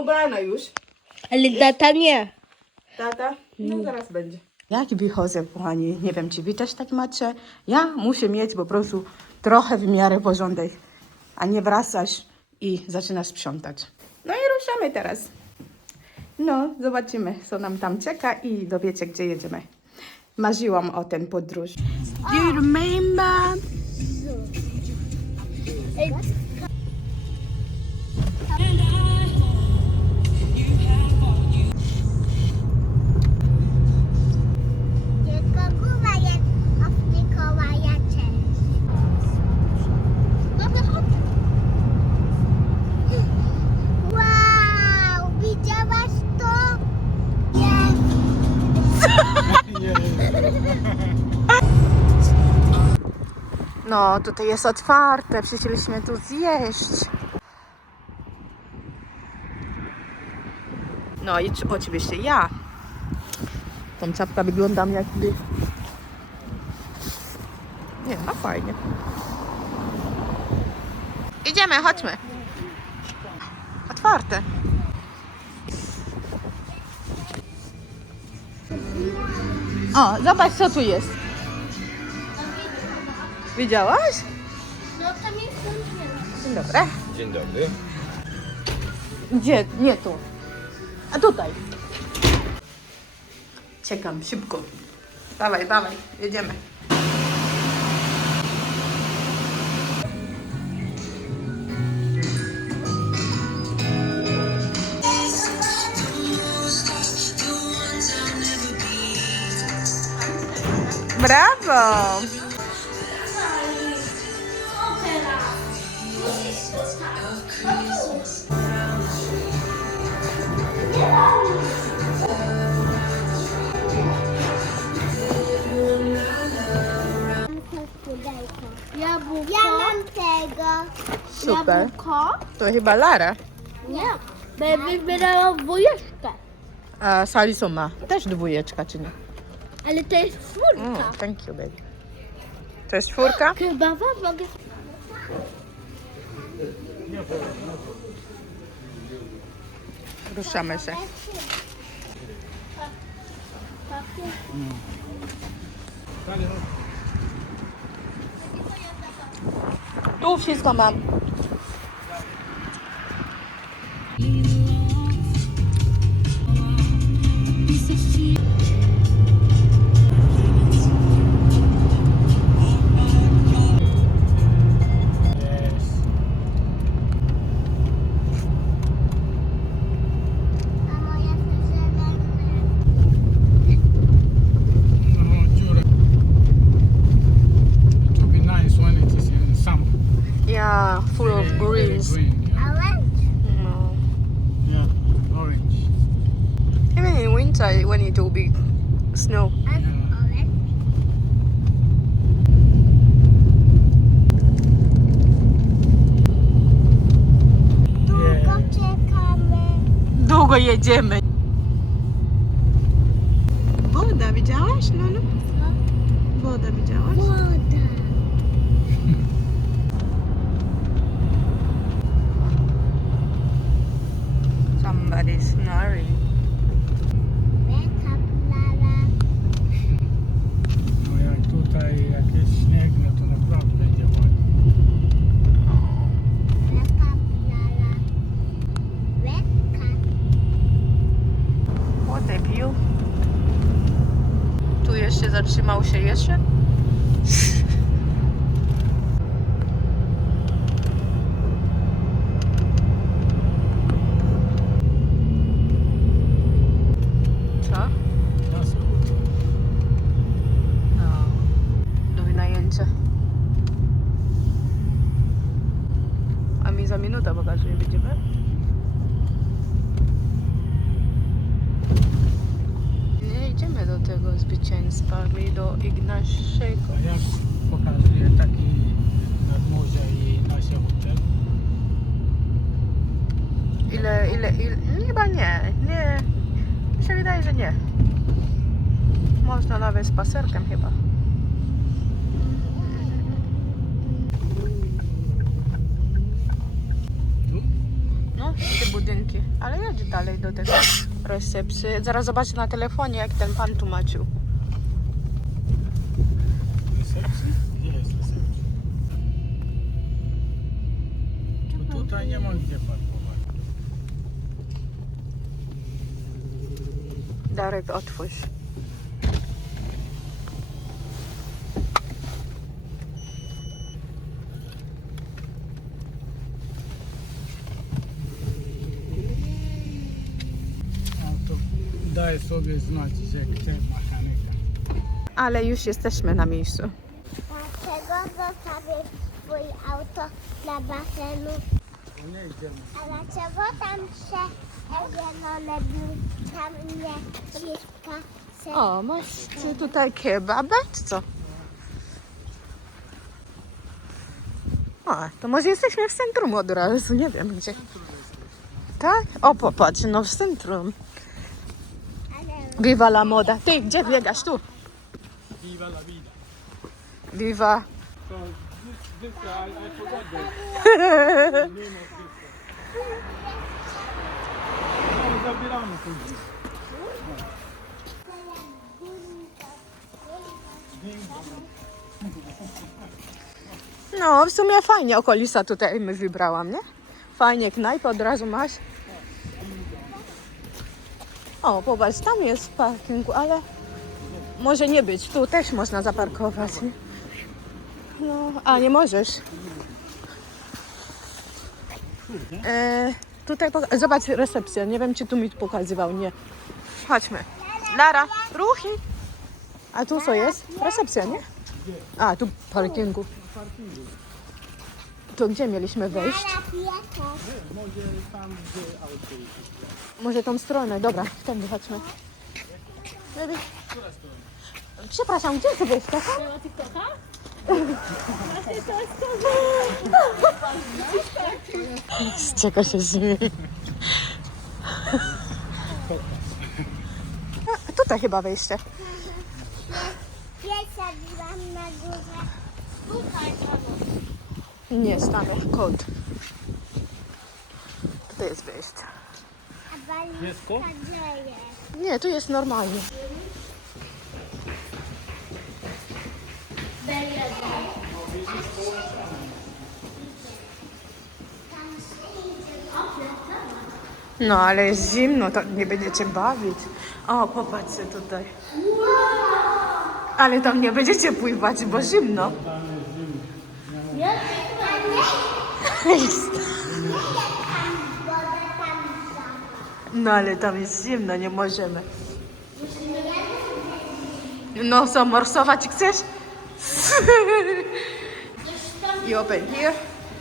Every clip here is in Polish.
ubrana już. Ale data nie. Tata? No zaraz będzie. Jak wychodzę, kochani, nie wiem, czy wy też tak macie. Ja muszę mieć po prostu trochę w miarę porządek, a nie wracasz i zaczynasz sprzątać. No i ruszamy teraz. No, zobaczymy, co nam tam czeka i dowiecie, gdzie jedziemy. Marzyłam o ten podróż. Do you remember? No, tutaj jest otwarte, przyszliśmy tu zjeść. No i czy- oczywiście ja. Tą czapkę wyglądam jakby... Nie, no fajnie. Idziemy, chodźmy. Otwarte. O, zobacz co tu jest. Widziałaś? No tam jest Dzień dobry. Dzień dobry. Gdzie? Nie tu. A tutaj. Czekam, szybko. Dawaj, dawaj, jedziemy. Jabłko. Ja mam tego. Super. Jabłko? To chyba Lara. Nie. Bo ja wybierałam dwójeczkę. A Salisu ma też dwójeczka, czy nie? Ale to jest Mm, czwórka. thank you, baby. To jest czwórka? Chyba wam mogę... Ruszamy się. Tu wszystko mam. A jedziemy. Woda, widziałaś, Lulu? Woda, widziałaś? Woda. Somebody's snoring. Beka plala. No jak tutaj jak jest śnieg, no to naprawdę będzie ładnie. Beka plala. Beka. What a view. Tu jeszcze zatrzymał się jeszcze? Co? Na skrót. No. Do wynajęcia. A mi za minutę pokazuje, będziemy? Nie idziemy do tego zwycięstwa, my A jak pokazuje taki nadmorze i nasze hotel? Ile, ile, ile? Chyba nie, nie. Mi się wydaje, że nie. Można nawet spacerkiem chyba. Tu? No, te budynki. Ale jedź dalej do tego recepcji. Zaraz zobaczę na telefonie, jak ten pan tłumaczył. Tutaj nie ma gdzie parkować. Darek, otwórz. A to daje sobie znać, że chce mechanika. Ale już jesteśmy na miejscu. Dlaczego zostawić swój auto na basenu? To nie idziemy. A dlaczego tam się zielone był, tam nie ciska? O, masz ty tutaj kebabę, czy co? O, to może jesteśmy w centrum od razu, nie wiem gdzie. Tak? O, popatrz, no w centrum. Viva la moda. Ty, gdzie biegasz? Tu. Viva la vida. Viva. No, w sumie fajnie okolisa tutaj my wybrałam, nie? Fajnie, knajpę od razu masz. O, popatrz, tam jest parking, ale może nie być. Tu też można zaparkować, nie? No, a nie możesz. E, tutaj, zobacz recepcję. Nie wiem, czy tu mi pokazywał. Nie. Chodźmy. Lara, ruchy. A tu co jest? Recepcja, nie? A, tu parkingu. To gdzie mieliśmy wejść? Może tam, gdzie auto. Może tą stronę. Dobra, wtedy chodźmy. Przepraszam, gdzie ty byś? Tak? Z czego się śmieje? A, Tutaj chyba wejście. Piesa byłam na górze. Nie, stary, kod. Tutaj jest wejście. A? Nie, tu jest normalnie. No, ale jest zimno, to nie będziecie bawić. O, popatrzcie tutaj. Ale tam nie będziecie pływać, bo zimno. No, ale tam jest zimno, nie możemy. No, co, morsować chcesz? I open here.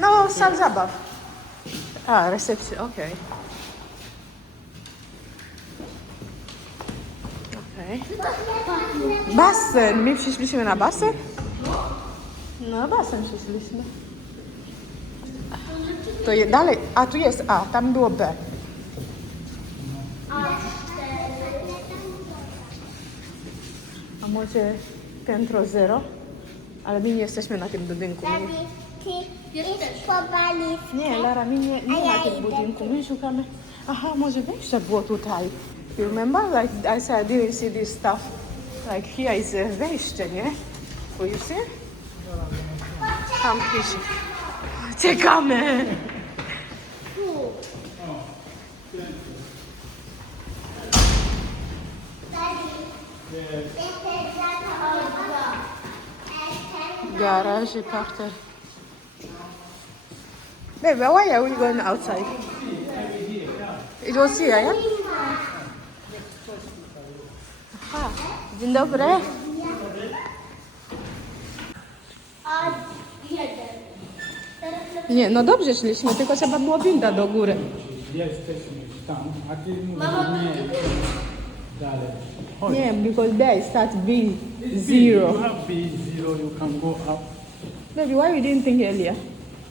No, sal zabaw. A, recepcja, okej. Okej. Basen. My przyszliśmy na basen? No, basen przyszliśmy. To je dalej. A, tu jest A, tam było B. A może piętro zero? Ale my nie jesteśmy na tym budynku. My... Daddy, ty idź po walizkę. Nie, Lara, my nie, nie A ma ja tych idę budynków. My szukamy... Aha, może wejście było tutaj. You remember? Like I said, I didn't see this stuff. Like here is a wejście, nie? Will you see? Tam pisze. Czekamy! Garage i parter. Baby, why are we going outside? It was here, yeah? Aha, dzień dobry. Nie, no dobrze szliśmy, tylko trzeba było winda do góry. Jesteśmy tam, a ty mówisz nie. Dalej. Nie, because there start B You zero. have B0, you can go up. Baby, why you didn't think earlier?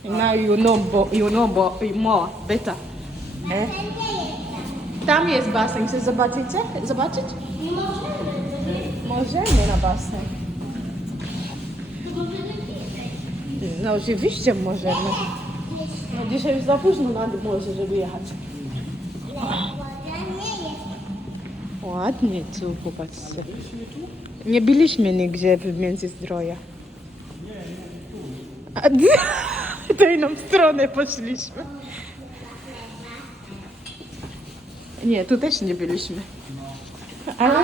And now you know, bo, you know bo, more, better. Eh? Tam jest basen, chcesz zobaczycie? Zobaczyć? Możemy na basen. No oczywiście możemy. No dzisiaj już za późno na morze, żeby jechać. Woda nie jest. Ładnie tu, popatrzcie. Nie byliśmy nigdzie w Międzyzdroja. A to inną stronę poszliśmy. Nie, tu też nie byliśmy. Ale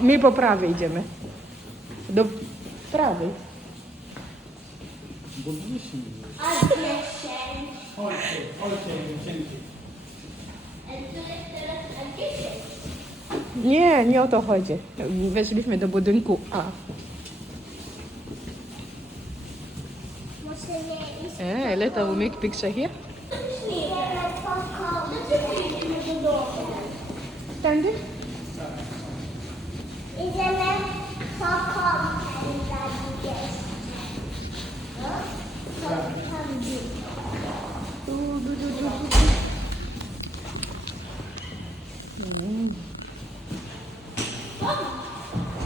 my po prawej idziemy. Do prawej. Bo byliśmy. A dziesięć. Chodźcie, chodźcie, dziewczynki. Nie, nie o to chodzi. Weszliśmy do budynku A. Muszę nie iść. Eh, later we make picture here. Tędy? Idziemy po kąpie za gdzieś. No? Co tam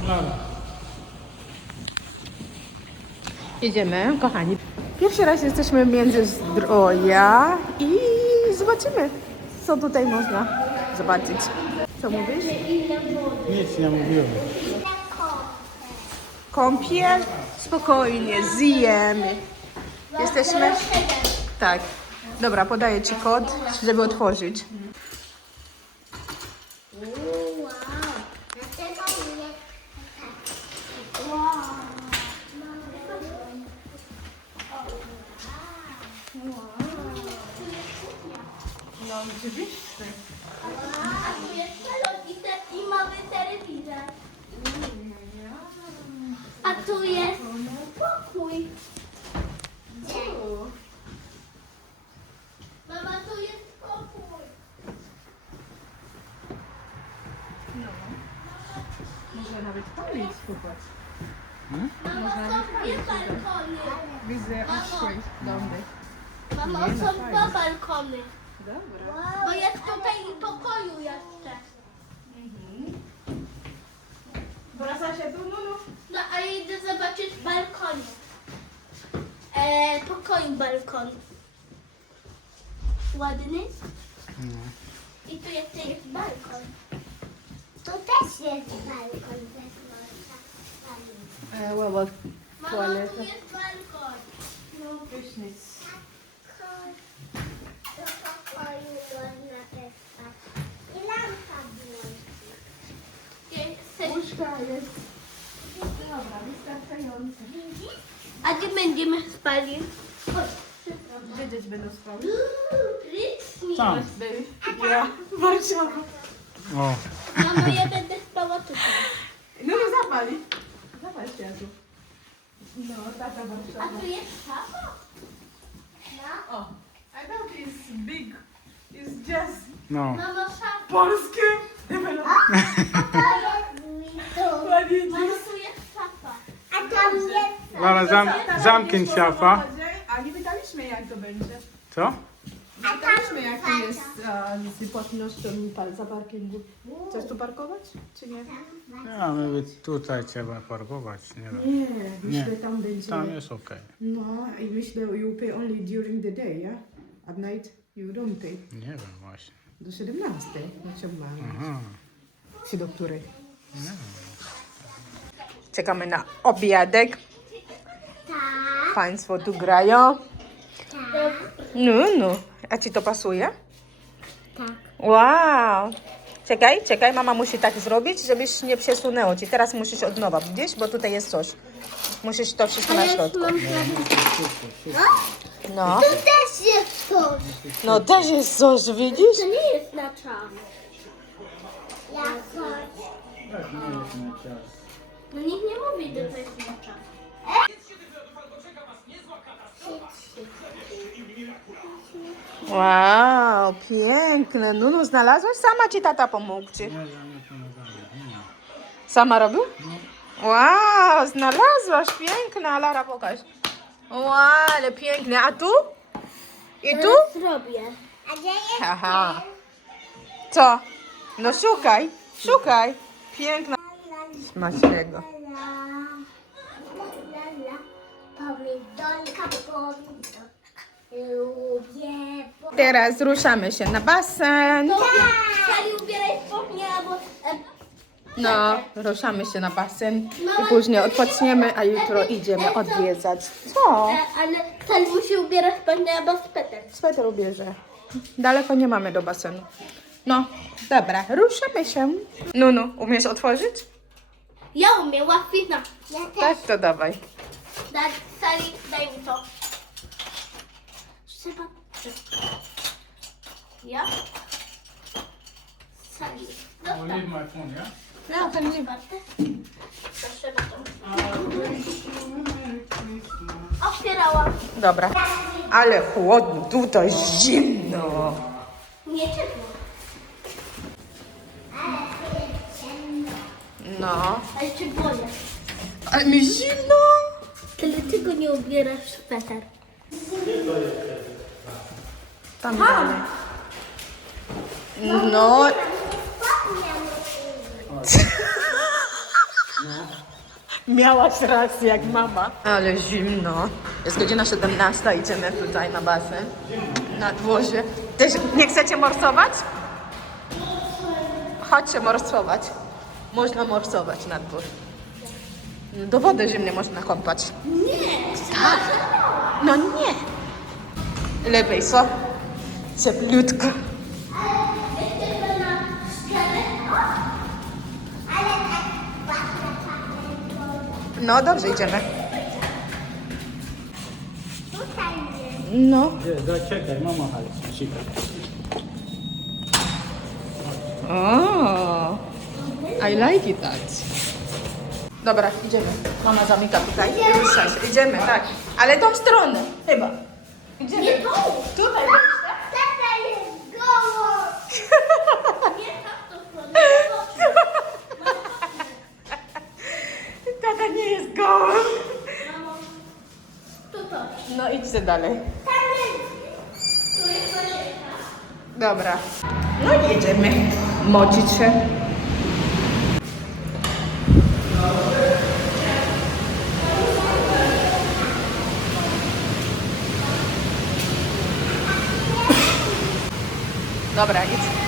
Dobra. Idziemy, kochani. Pierwszy raz jesteśmy między zdroja i zobaczymy, co tutaj można zobaczyć. Co mówisz? Nic nie mówiłem. Kąpiel, spokojnie, zjemy. Jesteśmy? Tak. Dobra, podaję Ci kod, żeby otworzyć. Oczywiście. A tu jest telewizor i mamy telewizor. A tu jest pokój. Mama, tu jest pokój. Może nawet palić, popatrz. Mama, są dwie balkony. Widzę domy. Mama, Nie, no są dwa balkony. Dobra. Bo jest tutaj i pokoju jeszcze. Wraca się tu, no, no. No a idę zobaczyć balkon. E, pokój balkon. Ładny? I tu jeszcze jest balkon. Tu też jest balkon. E, well, Mama, tu Toaleta. jest balkon. no, prysznic. Do pokoju można też spać. I lampa. Jest- Łóżka jest. Dobra, wystarczające. Widzisz? A gdzie będziemy spali? Gdzie dzieci będą spały? Tam. Ja, Warszawa. O, Mamo, ja będę spała tutaj. No, no, zapali. Zapal światło. No, tata A Warszawa. tu jest szapa? O, I thought it's big. It's just no. Mama, szapa. polskie. To jest mi tu. Ładnie jest szapa. A tam jest... Lara, zam, zamknij szafa. A nie pytaliśmy jak to będzie. Co? Nie pytaliśmy jak to jest a, z płatnością za parkingu. Chcesz tu parkować, czy nie? Ja mówię, tutaj trzeba parkować. Nie wiem. Nie, myślę, myślę tam będzie. Tam jest okej. No, i myślę you pay only during the day, yeah? At night pay. Nie wiem właśnie. Do 17. No co mamy? Aha. Czy do której? Czekamy na obiadek. Tak, Państwo tu grają. tak, No, no. A ci to pasuje? tak. Wow. Czekaj, czekaj, mama musi tak zrobić, żebyś nie przesunęło ci. Teraz musisz od nowa, widzisz? Bo tutaj jest coś. Musisz to wszystko na środku. No. Tu też jest coś. No też jest coś, widzisz? To nie jest na czas. Jak coś. Nie jest na czas. No nikt nie mówi, że to jest na czas. Wow, piękne. No, no znalazłeś? Sama ci tata pomógł ci. Nie, że nie. Nie. Sama robił? Wow, znalazłaś. Piękne. A Lara, pokaż. Wow, ale piękne. A tu? I tu? Zrobię. A gdzie jest Aha. Co? No szukaj, szukaj. Piękna. Smacznego. La. Bonito. Lubię Teraz ruszamy się na basen. Sali ubieraj spodnie albo... E, No, ruszamy się na basen i później odpoczniemy, a jutro idziemy odwiedzać. Co? e, ale Sali musi ubierać spodnie albo sweter. Sweter ubierze. Daleko nie mamy do basenu. No, dobra, ruszamy się. Nunu, umiesz otworzyć? Ja umiem, łatwina. Ja też. Tak, to dawaj. Daj, Sali, daj mi to. Trzeba... Ja? Sali. I will Zostaw. leave my phone, yeah? Ja, ten nie. Otwarte. Proszę bardzo. Otwierałam. Dobra. Ale chłodno, tutaj zimno. Nie ciepło. No. Ale cię boję. Ale mi zimno. Dlaczego nie ubierasz sweter? Tam dalej. No. Miałaś rację jak mama. Ale zimno. Jest godzina 17, idziemy tutaj na basen. Na dworze. Też nie chcecie morsować? Chodźcie morsować. Można morsować na dwór. Do wody zimnej można kąpać. Nie. Tak. No nie. Lepiej, co? Cieplutko. No dobrze, idziemy. No. Zaczekaj, mama. Czekaj. Oh, I like it that. Dobra, idziemy. Mama zamyka tutaj. Się. Idziemy, tak. Ale tą stronę, chyba. Idziemy. Nie tu. Tutaj wejście. Tata jest goło. Nie tak to stronę. Tata nie jest goły. Mamo. Tu to. No idźcie dalej. Dobra. No jedziemy. Mocić się. Dobra, idź.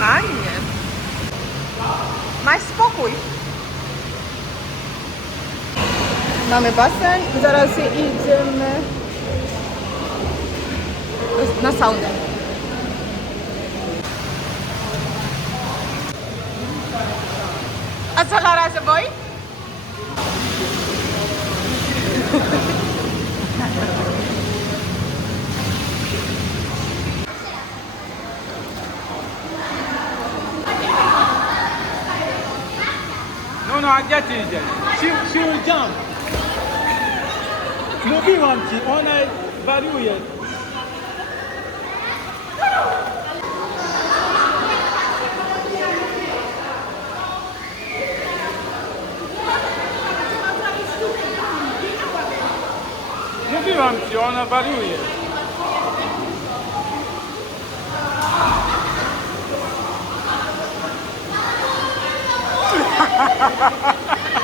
Fajnie. Masz spokój. Mamy basen i zaraz idziemy na saunę. A co Lara się boi? No, no, Agia ci idzie. She, she will jump. Mówiłam ci, ona wariuje. Mówiłam ci, ona wariuje.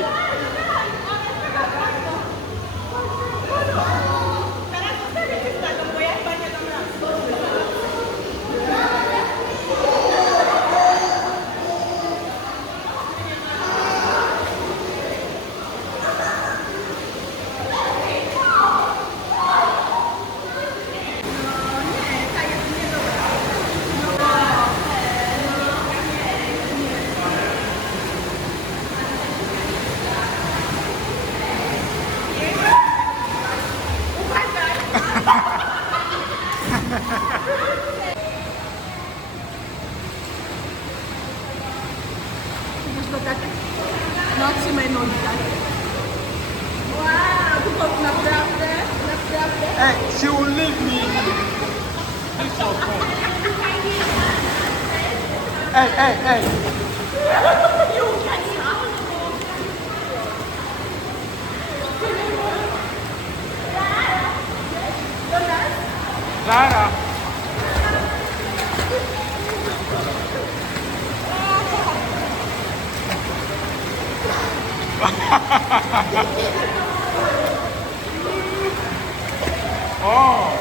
Three. Sally. No, trzymaj nogi tak. Wow, to naprawdę, naprawdę. Hey, she will leave me. This your phone. Hey, hey, hey. Zara. O!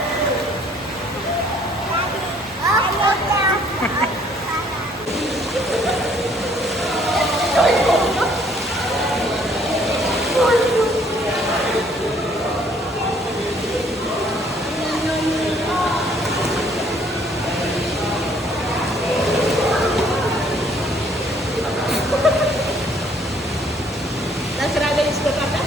Dasz radę iść do tata?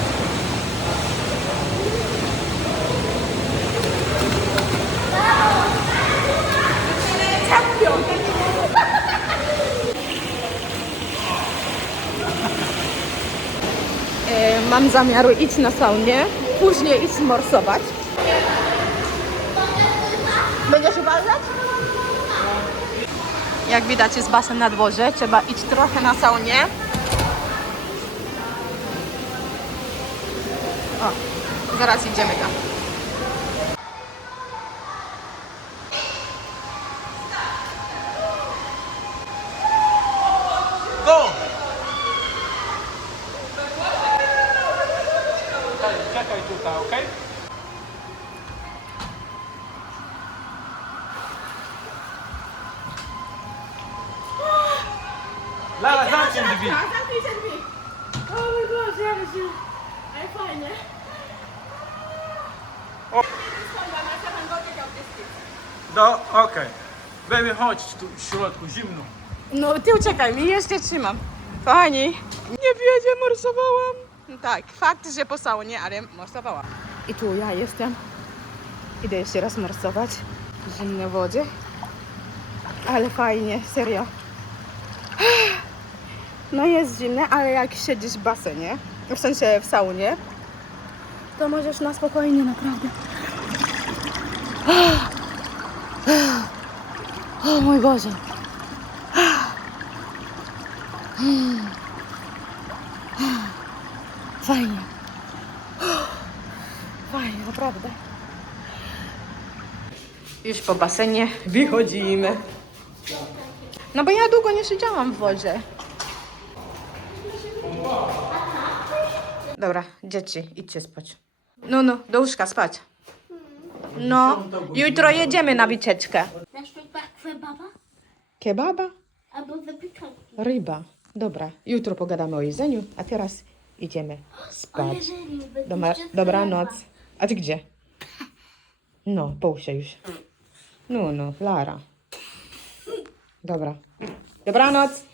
E, Mam zamiar iść na saunie, później iść morsować. Będziesz uważać? Jak widać jest basen na dworze, trzeba iść trochę na saunie. O, zaraz idziemy tam. Go! Czekaj tutaj, okej? Lara, zamknij drzwi. Zamknij się drzwi. O mój Boże, ja się... Ale fajnie. O. Do, okej. Baby, chodź tu w środku, zimno. No ty uciekaj, mi jeszcze trzymam. Kochani, nie wiedzie, morsowałam. No Tak, fakt, że po saunie, ale morsowałam. I tu ja jestem. Idę jeszcze raz morsować w zimnej wodzie. Ale fajnie, serio. No jest zimne, ale jak siedzisz w basenie, w sensie w saunie, to możesz na spokojnie, naprawdę. O mój Boże. Fajnie. Fajnie, naprawdę. Już po basenie wychodzimy. No bo ja długo nie siedziałam w wodzie. Dobra, dzieci, idźcie spać. No, no, do łóżka spać. No, jutro jedziemy na wycieczkę. Kebaba Kebaba? albo zapiekanki. Ryba. Dobra, jutro pogadamy o jedzeniu, a teraz idziemy spać. Dobra, dobranoc. A ty gdzie? No, połóż się już. No, no, Lara. Dobra. Dobranoc.